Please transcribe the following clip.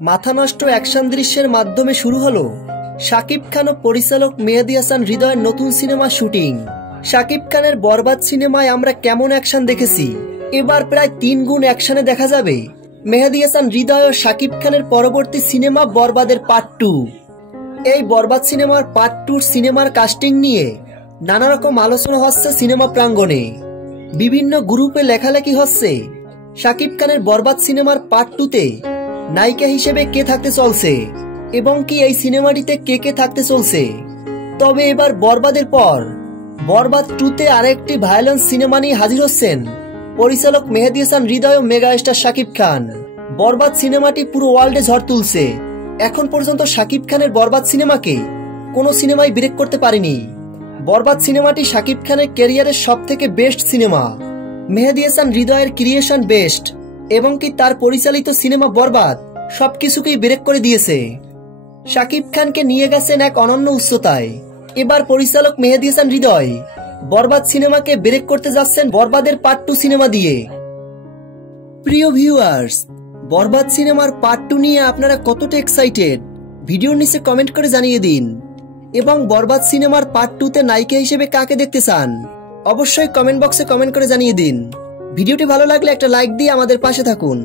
মাথা নষ্ট অ্যাকশন দৃশ্যের মাধ্যমে শুরু হলো শাকিব খান ও পরিচালক মেহেদী হাসান হৃদয়ের নতুন সিনেমা শুটিং। শাকিব খানের বরবাদ সিনেমায় আমরা কেমন অ্যাকশন দেখেছি, এবার প্রায় 3 গুণ অ্যাকশনে দেখা যাবে মেহেদী হাসান হৃদয় ও শাকিব খানের পরবর্তী সিনেমা বরবাদের পার্ট 2। এই বরবাদ সিনেমার পার্ট 2 সিনেমার কাস্টিং নিয়ে নানা রকম আলোচনা হচ্ছে সিনেমা প্রাঙ্গণে। বিভিন্ন গ্রুপে লেখালেখি হচ্ছে শাকিব খানের বরবাদ সিনেমার পার্ট 2-তে নায়িকা হিসেবে কে থাকতে চলছে এবং কি এই সিনেমাটিতে কে কে থাকতে চলছে। তবে এবার বরবাদের পর বরবাদ 2-তে আরেকটি ভায়োলেন্স সিনেমা নিয়ে হাজির হচ্ছেন পরিচালক মেহেদী হাসান হৃদয় ও মেগা স্টার শাকিব খান। বরবাদ সিনেমাটি পুরো ওয়ার্ল্ডে ঝড় তুলছে। এখন পর্যন্ত শাকিব খানের বরবাদ সিনেমাকে কোনো সিনেমাই ব্রেক করতে পারেনি। বরবাদ সিনেমাটি শাকিব খানের ক্যারিয়ারের সবথেকে বেস্ট সিনেমা। মেহেদী হাসান হৃদয়ের ক্রিয়েশন বেস্ট এবং কি তার পরিচালিত সিনেমা বরবাদ সবকিছুকেই ব্রেক করে দিয়েছে। শাকিব খানকে নিয়ে গেছেন এক অনন্য উচ্চতায়। এবার পরিচালক মেহেদী হাসান হৃদয় বরবাদ সিনেমাকে ব্রেক করতে যাচ্ছেন বরবাদের পার্ট 2 সিনেমা দিয়ে। প্রিয় ভিউয়ার্স, বরবাদ সিনেমার পার্ট 2 নিয়ে আপনারা কতটা এক্সাইটেড ভিডিওর নিচে কমেন্ট করে জানিয়ে দিন। এবং বরবাদ সিনেমার পার্ট 2-তে নায়িকা হিসেবে কাকে দেখতে চান অবশ্যই কমেন্ট বক্সে কমেন্ট করে জানিয়ে দিন। ভিডিওটি ভালো লাগলে একটা লাইক দিয়ে আমাদের পাশে থাকুন।